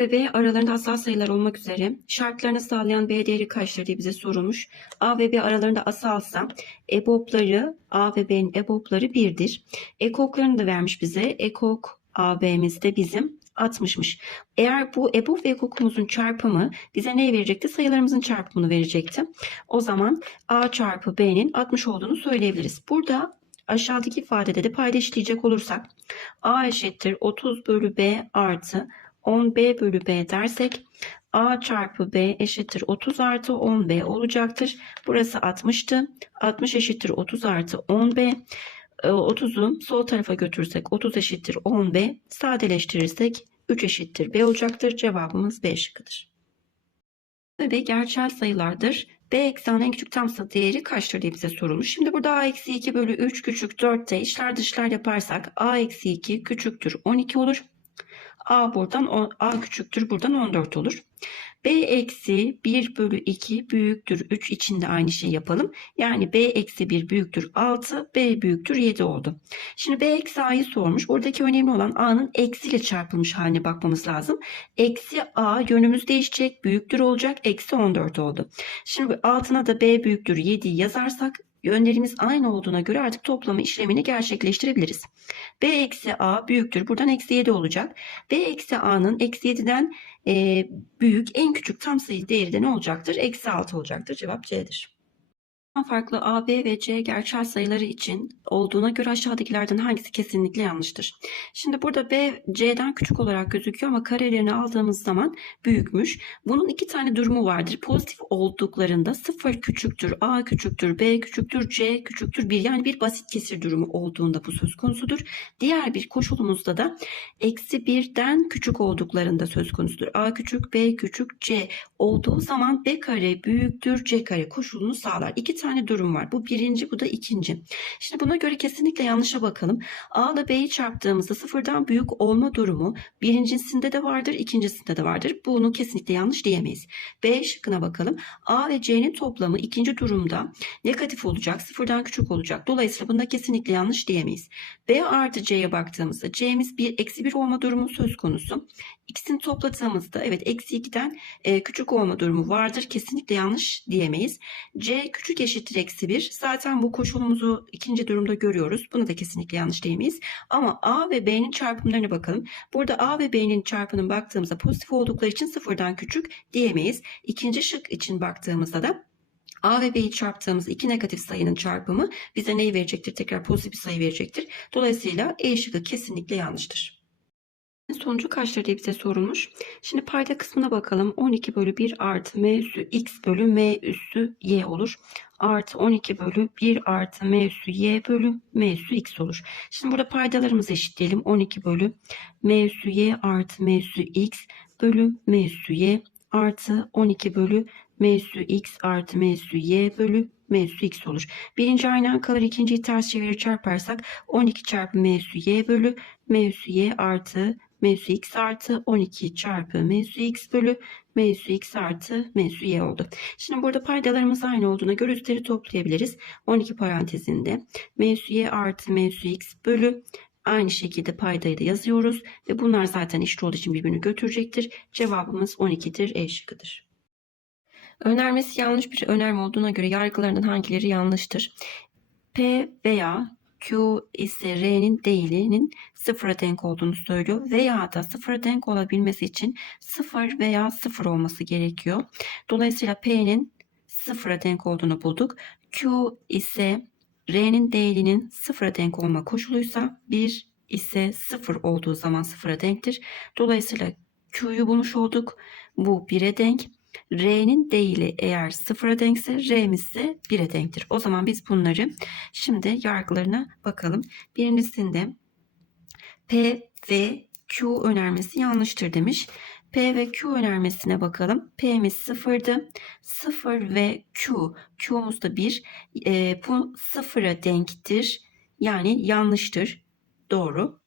ve B aralarında asal sayılar olmak üzere şartlarını sağlayan B değeri kaçtır diye bize sorulmuş. A ve B aralarında asalsa EBOB'ları A ve B'nin EBOB'ları 1'dir. Ekoklarını da vermiş bize. Ekok A, B'miz de bizim 60'mış. Eğer bu EBOB ve ekokumuzun çarpımı bize neyi verecekti? Sayılarımızın çarpımını verecekti. O zaman A çarpı B'nin 60 olduğunu söyleyebiliriz. Burada aşağıdaki ifadede de payda olursak A eşittir 30 bölü B artı 10B bölü B dersek A çarpı B eşittir 30 artı 10B olacaktır. Burası 60'tı. 60 eşittir 30 artı 10B. Ee, 30'u sol tarafa götürsek 30 eşittir 10B. Sadeleştirirsek 3 eşittir B olacaktır. Cevabımız B şıkkıdır. Ve B gerçel sayılardır. B ekseninin en küçük tam sayı değeri kaçtır diye bize sorulmuş. Şimdi burada A eksi 2 bölü 3 küçük 4'te içler dışlar yaparsak A eksi 2 küçüktür 12 olur. A buradan A küçüktür buradan 14 olur. B eksi 1 bölü 2 büyüktür 3 içinde aynı şey yapalım. Yani B eksi 1 büyüktür 6 B büyüktür 7 oldu. Şimdi B eksi A'yı sormuş. Buradaki önemli olan A'nın eksiyle çarpılmış haline bakmamız lazım. Eksi A yönümüz değişecek büyüktür olacak eksi 14 oldu. Şimdi altına da B büyüktür 7 yazarsak yönlerimiz aynı olduğuna göre artık toplama işlemini gerçekleştirebiliriz. B eksi A büyüktür. Buradan eksi 7 olacak. B eksi A'nın eksi 7'den e, büyük en küçük tam sayı değeri de ne olacaktır? Eksi 6 olacaktır. Cevap C'dir. Farklı A, B ve C gerçel sayıları için olduğuna göre aşağıdakilerden hangisi kesinlikle yanlıştır? Şimdi burada B, C'den küçük olarak gözüküyor ama karelerini aldığımız zaman büyükmüş. Bunun iki tane durumu vardır. Pozitif olduklarında 0 küçüktür, A küçüktür, B küçüktür, C küçüktür 1 yani bir basit kesir durumu olduğunda bu söz konusudur. Diğer bir koşulumuzda da eksi 1'den küçük olduklarında söz konusudur. A küçük, B küçük, C olduğu zaman B kare büyüktür C kare koşulunu sağlar. İki tane durum var. Bu birinci, bu da ikinci. Şimdi buna göre kesinlikle yanlışa bakalım. A ile B'yi çarptığımızda sıfırdan büyük olma durumu birincisinde de vardır, ikincisinde de vardır. Bunu kesinlikle yanlış diyemeyiz. B şıkkına bakalım. A ve C'nin toplamı ikinci durumda negatif olacak, sıfırdan küçük olacak. Dolayısıyla bunda kesinlikle yanlış diyemeyiz. B artı C'ye baktığımızda C'miz bir eksi bir olma durumu söz konusu. İkisini topladığımızda evet eksi 2'den e, küçük olma durumu vardır. Kesinlikle yanlış diyemeyiz. C küçük eşittir eksi 1. Zaten bu koşulumuzu ikinci durumda görüyoruz. Bunu da kesinlikle yanlış diyemeyiz. Ama A ve B'nin çarpımlarına bakalım. Burada A ve B'nin çarpımına baktığımızda pozitif oldukları için sıfırdan küçük diyemeyiz. İkinci şık için baktığımızda da A ve B'yi çarptığımız iki negatif sayının çarpımı bize neyi verecektir? Tekrar pozitif bir sayı verecektir. Dolayısıyla E şıkkı kesinlikle yanlıştır. Sonucu kaçtır diye bize sorulmuş. Şimdi payda kısmına bakalım. 12 bölü 1 artı m üssü x bölü m üssü y olur. Artı 12 bölü 1 artı m üssü y bölü m üssü x olur. Şimdi burada paydalarımızı eşitleyelim. 12 bölü m üssü y artı m üssü x bölü m üssü y artı 12 bölü m üssü x artı m üssü y bölü m üssü x olur. Birinci aynen kalır. ikinciyi ters çevirir çarparsak 12 çarpı m üssü y bölü m üssü y artı m üssü x artı 12 çarpı m üssü x bölü m üssü x artı m üssü y oldu. Şimdi burada paydalarımız aynı olduğuna göre üstleri toplayabiliriz. 12 parantezinde m üssü y artı m üssü x bölü aynı şekilde paydayı da yazıyoruz. Ve bunlar zaten eşit olduğu için birbirini götürecektir. Cevabımız 12'dir. E şıkkıdır. Önermesi yanlış bir önerme olduğuna göre yargılarından hangileri yanlıştır? P veya Q ise R'nin değilinin sıfıra denk olduğunu söylüyor. Veya da sıfıra denk olabilmesi için sıfır veya sıfır olması gerekiyor. Dolayısıyla P'nin sıfıra denk olduğunu bulduk. Q ise R'nin değilinin sıfıra denk olma koşuluysa 1 ise sıfır olduğu zaman sıfıra denktir. Dolayısıyla Q'yu bulmuş olduk. Bu 1'e denk. R'nin değili eğer sıfıra denkse R'miz ise 1'e denktir. O zaman biz bunları şimdi yargılarına bakalım. Birincisinde P ve Q önermesi yanlıştır demiş. P ve Q önermesine bakalım. P'miz sıfırdı. 0 ve Q. Q'muz da 1. E, bu sıfıra denktir. Yani yanlıştır. Doğru.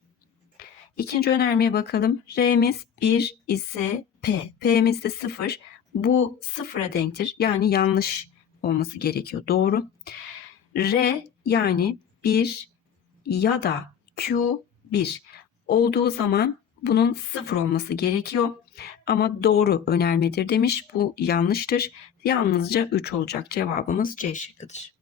İkinci önermeye bakalım. R'miz 1 ise P. P'miz de 0. Bu sıfıra denktir. Yani yanlış olması gerekiyor. Doğru. R yani 1 ya da Q 1 olduğu zaman Bunun sıfır olması gerekiyor. Ama doğru önermedir demiş. Bu yanlıştır. Yalnızca 3 olacak. Cevabımız C şıkkıdır.